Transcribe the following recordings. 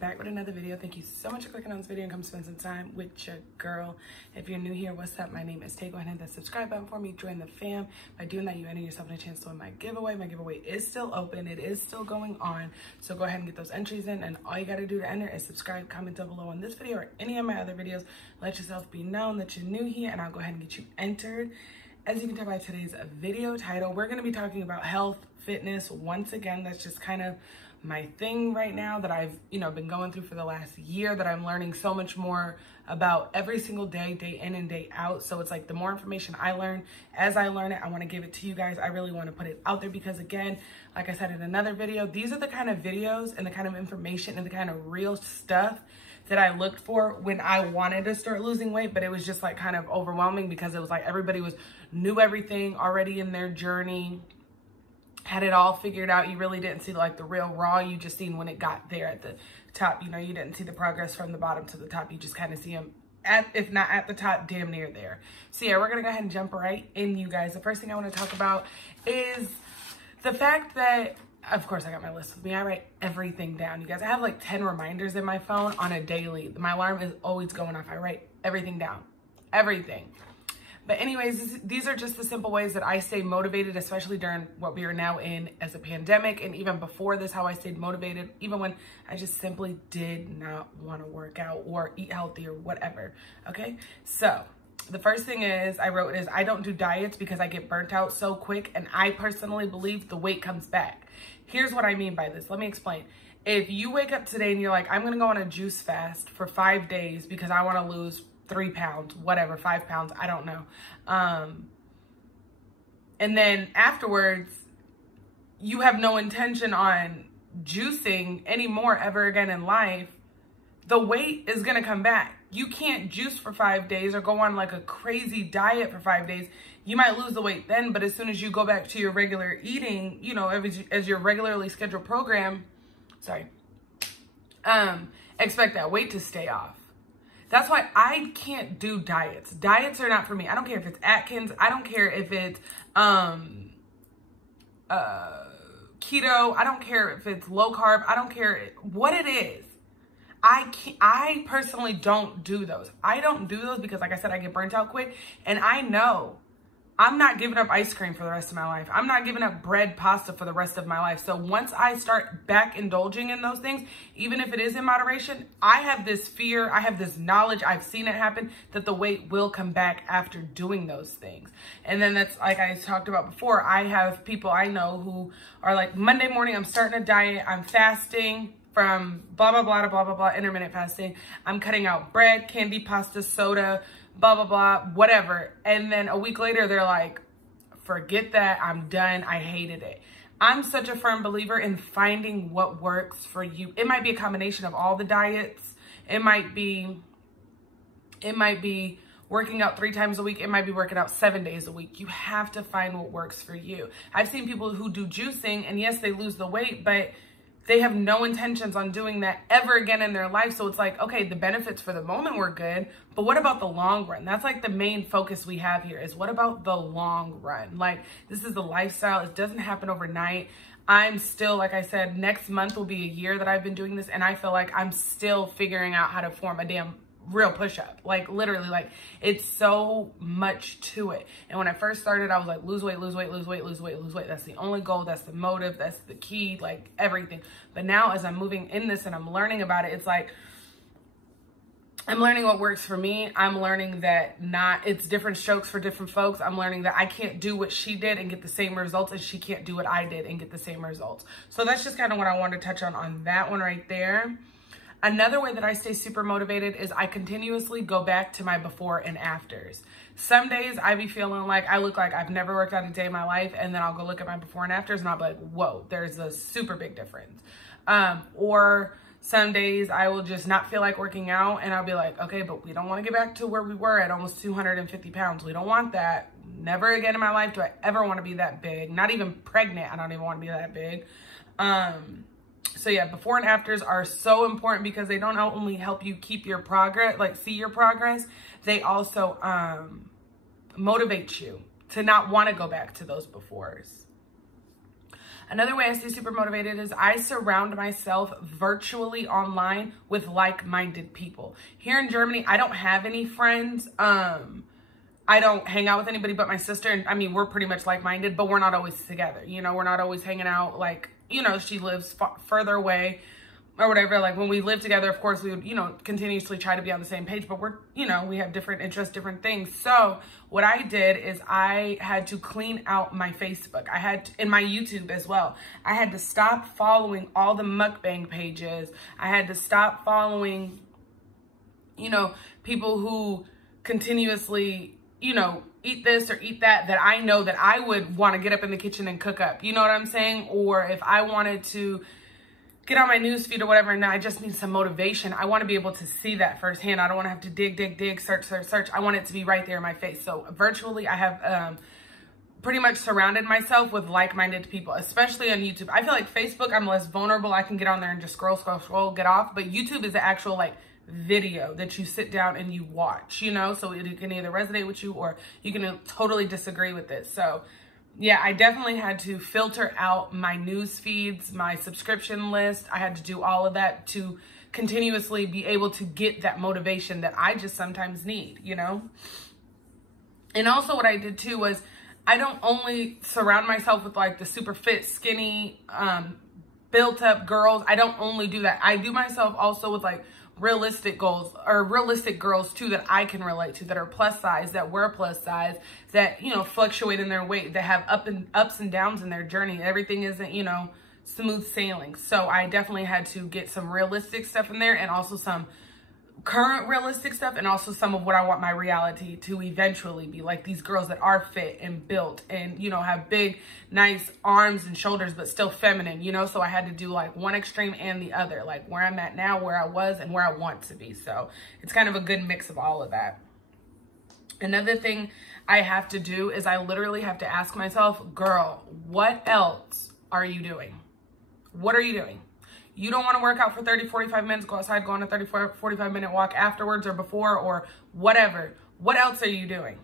back with another video. Thank you so much for clicking on this video and come spend some time with your girl. If you're new here, what's up? My name is Tay. Go ahead and hit that subscribe button for me. Join the fam. By doing that, you enter yourself in a chance to win my giveaway. My giveaway is still open. It is still going on. So go ahead and get those entries in. And all you got to do to enter is subscribe, comment down below on this video or any of my other videos. Let yourself be known that you're new here, and I'll go ahead and get you entered. As you can tell by today's video title, we're going to be talking about health, fitness. Once again, that's just kind of my thing right now that I've, been going through for the last year, that I'm learning so much more about every single day, day in and day out. So it's like the more information I learn, as I learn it, I want to give it to you guys. I really want to put it out there because, again, like I said in another video, these are the kind of videos and the kind of information and the kind of real stuff that I looked for when I wanted to start losing weight, but it was just like kind of overwhelming because it was like everybody knew everything already in their journey, had it all figured out. You really didn't see like the real raw. You just seen when it got there at the top. You didn't see the progress from the bottom to the top. You just kind of see them if not at the top, damn near there. So yeah, we're gonna go ahead and jump right in, you guys. The first thing I want to talk about is the fact that, of course, I got my list with me. I write everything down, you guys. I have like 10 reminders in my phone on a daily. My alarm is always going off. I write everything down, everything. But anyways, these are just the simple ways that I stay motivated, especially during what we are now in as a pandemic. And even before this, how I stayed motivated, even when I just simply did not want to work out or eat healthy or whatever. Okay, so the first thing I wrote is I don't do diets because I get burnt out so quick. And I personally believe the weight comes back. Here's what I mean by this. Let me explain. If you wake up today and you're like, I'm going to go on a juice fast for 5 days because I want to lose 3 pounds, whatever, 5 pounds, I don't know. And then afterwards, you have no intention on juicing anymore ever again in life, the weight is going to come back. You can't juice for 5 days or go on like a crazy diet for 5 days. You might lose the weight then, but as soon as you go back to your regular eating, as your regularly scheduled program, expect that weight to stay off. That's why I can't do diets. Diets are not for me. I don't care if it's Atkins. I don't care if it's keto. I don't care if it's low carb. I don't care what it is. I personally don't do those. I don't do those because, like I said, I get burnt out quick. And I know I'm not giving up ice cream for the rest of my life. I'm not giving up bread, pasta for the rest of my life. So once I start back indulging in those things, even if it is in moderation, I have this fear, I have this knowledge, I've seen it happen, that the weight will come back after doing those things. And then that's, like I talked about before, I have people I know who are like, Monday morning, I'm starting a diet, I'm fasting from blah, blah, blah, to blah, blah, blah, intermittent fasting. I'm cutting out bread, candy, pasta, soda, blah, blah, blah, whatever. And then a week later, they're like, forget that, I'm done, I hated it. I'm such a firm believer in finding what works for you. It might be a combination of all the diets. It might be working out 3 times a week. It might be working out 7 days a week. You have to find what works for you. I've seen people who do juicing, and yes, they lose the weight, but they have no intentions on doing that ever again in their life. So it's like, okay, the benefits for the moment were good, but what about the long run? That's like the main focus we have here is what about the long run? Like, this is the lifestyle. It doesn't happen overnight. I'm still, like I said, next month will be a year that I've been doing this, and I feel like I'm still figuring out how to form a damn real push-up. Like, literally, like, it's so much to it. And when I first started, I was like, lose weight, lose weight, lose weight, lose weight, lose weight. That's the only goal. That's the motive. That's the key, like everything. But now as I'm moving in this and I'm learning about it, it's like, I'm learning what works for me. I'm learning that it's different strokes for different folks. I'm learning that I can't do what she did and get the same results, and she can't do what I did and get the same results. So that's just kind of what I wanted to touch on that one right there. Another way that I stay super motivated is I continuously go back to my before and afters. Some days I be feeling like I look like I've never worked out a day in my life, and then I'll go look at my before and afters and I'll be like, whoa, there's a super big difference. Or some days I will just not feel like working out, and I'll be like, okay, but we don't want to get back to where we were at almost 250 pounds. We don't want that. Never again in my life do I ever want to be that big. Not even pregnant, I don't even want to be that big. So yeah, before and afters are so important because they don't only help you keep your progress, like see your progress, they also motivate you to not want to go back to those befores. Another way I stay super motivated is I surround myself virtually online with like-minded people. Here in Germany, I don't have any friends. I don't hang out with anybody but my sister. And I mean, we're pretty much like-minded, but we're not always together. You know, we're not always hanging out. Like, you know, she lives further away or whatever. Like when we live together, of course, we would, you know, continuously try to be on the same page, but we're, you know, we have different interests, different things. So what I did is I had to clean out my Facebook. I had to, and my YouTube as well. I had to stop following all the mukbang pages. I had to stop following, you know, people who continuously, you know, eat this or eat that I know that I would want to get up in the kitchen and cook up. You know what I'm saying? Or if I wanted to get on my news feed or whatever, and I just need some motivation, I want to be able to see that firsthand. I don't want to have to dig, search. I want it to be right there in my face. So virtually, I have pretty much surrounded myself with like-minded people, especially on YouTube. I feel like Facebook, I'm less vulnerable. I can get on there and just scroll, get off. But YouTube is the actual like video that you sit down and you watch, you know, so it can either resonate with you or you can totally disagree with it. So yeah, I definitely had to filter out my news feeds, my subscription list. I had to do all of that to continuously be able to get that motivation that I just sometimes need, you know. And also what I did too was I don't only surround myself with like the super fit, skinny, built up girls. I don't only do that. I do myself also with like realistic goals or realistic girls too that I can relate to, that are plus size, that wear plus size, that, you know, fluctuate in their weight, that have ups and downs in their journey. Everything isn't, you know, smooth sailing. So I definitely had to get some realistic stuff in there, and also some current realistic stuff, and also some of what I want my reality to eventually be, like these girls that are fit and built and, you know, have big nice arms and shoulders but still feminine, you know. So I had to do like one extreme and the other, like where I'm at now, where I was, and where I want to be. So it's kind of a good mix of all of that. Another thing I have to do is I literally have to ask myself, girl, what else are you doing? What are you doing? You don't want to work out for 30, 45 minutes, go outside, go on a 30, 45 minute walk afterwards or before or whatever. What else are you doing?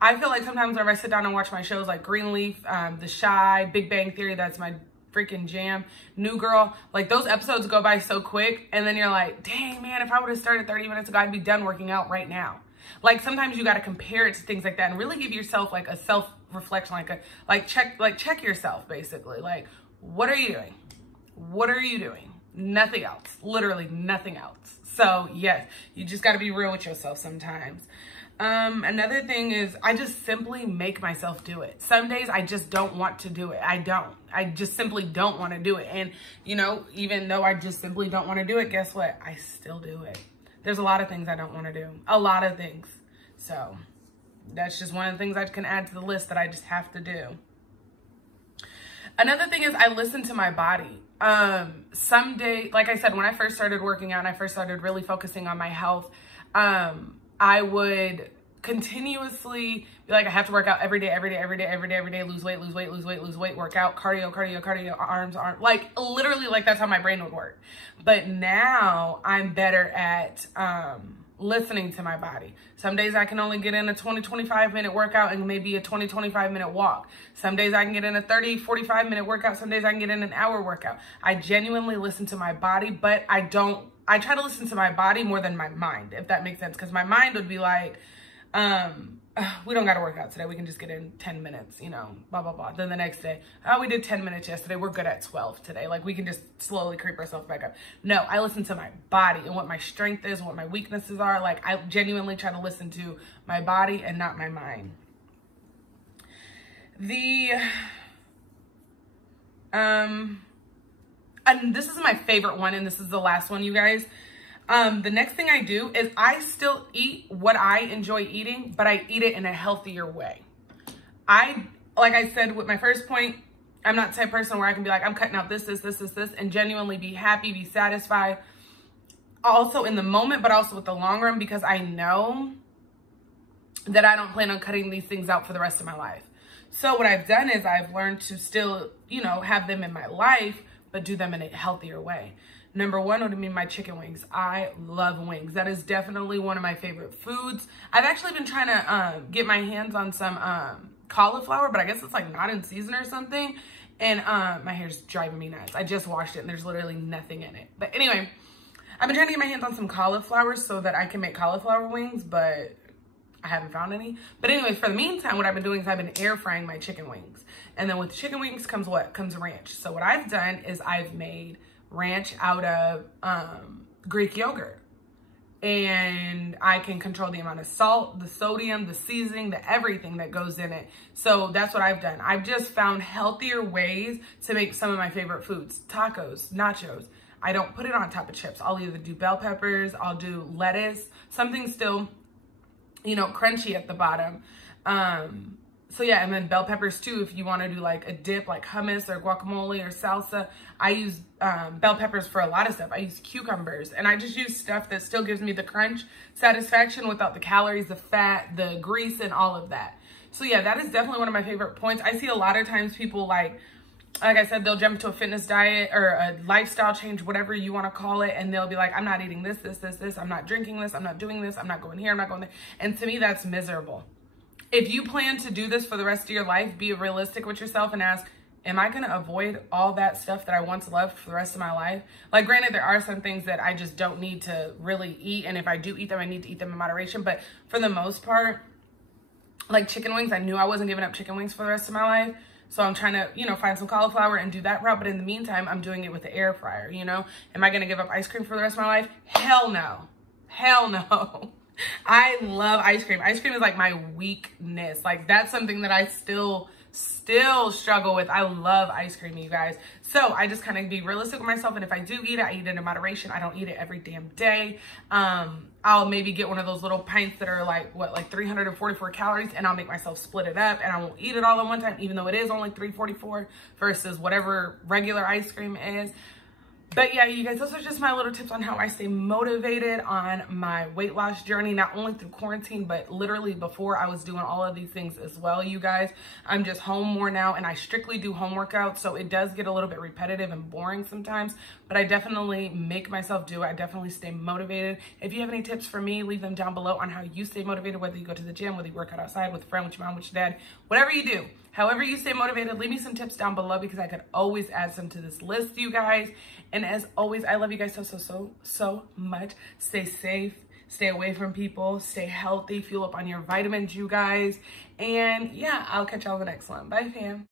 I feel like sometimes whenever I sit down and watch my shows like Greenleaf, The Chi, Big Bang Theory, that's my freaking jam, New Girl, like those episodes go by so quick, and then you're like, dang man, if I would have started 30 minutes ago, I'd be done working out right now. Like sometimes you got to compare it to things like that and really give yourself like a self-reflection, check yourself basically. Like, what are you doing? What are you doing? Nothing else. Literally nothing else. So yes, you just got to be real with yourself sometimes. Another thing is I just simply make myself do it. Some days I just don't want to do it. I just simply don't want to do it. And you know, even though I just simply don't want to do it, guess what? I still do it. There's a lot of things I don't want to do. A lot of things. So that's just one of the things I can add to the list that I just have to do. Another thing is I listen to my body. Someday, like I said, when I first started working out and I first started really focusing on my health, I would continuously be like, I have to work out every day, lose weight, work out, cardio, arms, like literally like that's how my brain would work. But now I'm better at, listening to my body. Some days I can only get in a 20-25 minute workout and maybe a 20-25 minute walk. Some days I can get in a 30-45 minute workout. Some days I can get in an hour workout. I genuinely listen to my body, but I try to listen to my body more than my mind, if that makes sense. Because my mind would be like, we don't got to work out today. We can just get in 10 minutes, you know, blah, blah, blah. Then the next day, oh, we did 10 minutes yesterday. We're good at 12 today. Like we can just slowly creep ourselves back up. No, I listen to my body and what my strength is, what my weaknesses are. Like I genuinely try to listen to my body and not my mind. And this is my favorite one, and this is the last one, you guys. The next thing I do is I still eat what I enjoy eating, but I eat it in a healthier way. Like I said with my first point, I'm not the type of person where I can be like, I'm cutting out this, and genuinely be happy, be satisfied. Also in the moment, but also with the long run, because I know that I don't plan on cutting these things out for the rest of my life. So what I've done is I've learned to still, you know, have them in my life, but do them in a healthier way. Number one would be my chicken wings. I love wings. That is definitely one of my favorite foods. I've actually been trying to get my hands on some cauliflower, but I guess it's like not in season or something. And my hair's driving me nuts. I just washed it and there's literally nothing in it. But anyway, I've been trying to get my hands on some cauliflower so that I can make cauliflower wings, but I haven't found any. But anyways, for the meantime, what I've been doing is I've been air frying my chicken wings. And then with chicken wings comes what? Comes ranch. So what I've done is I've made ranch out of Greek yogurt. And I can control the amount of salt, the sodium, the seasoning, the everything that goes in it. So that's what I've done. I've just found healthier ways to make some of my favorite foods. Tacos, nachos. I don't put it on top of chips. I'll either do bell peppers, I'll do lettuce, something still, you know, crunchy at the bottom. So yeah, and then bell peppers too, if you want to do like a dip, like hummus or guacamole or salsa. I use bell peppers for a lot of stuff. I use cucumbers, and I just use stuff that still gives me the crunch satisfaction without the calories, the fat, the grease, and all of that. So yeah, that is definitely one of my favorite points. I see a lot of times people like I said, they'll jump to a fitness diet or a lifestyle change, whatever you want to call it. And they'll be like, I'm not eating this, this, this, this. I'm not drinking this. I'm not doing this. I'm not going here. I'm not going there. And to me, that's miserable. If you plan to do this for the rest of your life, be realistic with yourself and ask, am I going to avoid all that stuff that I once loved for the rest of my life? Like, granted, there are some things that I just don't need to really eat. And if I do eat them, I need to eat them in moderation. But for the most part, like chicken wings, I knew I wasn't giving up chicken wings for the rest of my life. So I'm trying to, you know, find some cauliflower and do that route. But in the meantime, I'm doing it with the air fryer, you know? Am I going to give up ice cream for the rest of my life? Hell no. Hell no. I love ice cream. Ice cream is like my weakness. Like, that's something that I still struggle with. I love ice cream, you guys. So I just kind of be realistic with myself. And if I do eat it, I eat it in moderation. I don't eat it every damn day. I'll maybe get one of those little pints that are like, what, like 344 calories, and I'll make myself split it up, and I won't eat it all at one time, even though it is only 344 versus whatever regular ice cream is. But yeah, you guys, those are just my little tips on how I stay motivated on my weight loss journey, not only through quarantine, but literally before I was doing all of these things as well, you guys. I'm just home more now, and I strictly do home workouts, so it does get a little bit repetitive and boring sometimes, but I definitely make myself do it. I definitely stay motivated. If you have any tips for me, leave them down below on how you stay motivated, whether you go to the gym, whether you work out outside with a friend, with your mom, with your dad, whatever you do. However you stay motivated, leave me some tips down below because I could always add some to this list, you guys. And as always, I love you guys so much. Stay safe, stay away from people, stay healthy, fuel up on your vitamins, you guys. And yeah, I'll catch y'all in the next one. Bye, fam.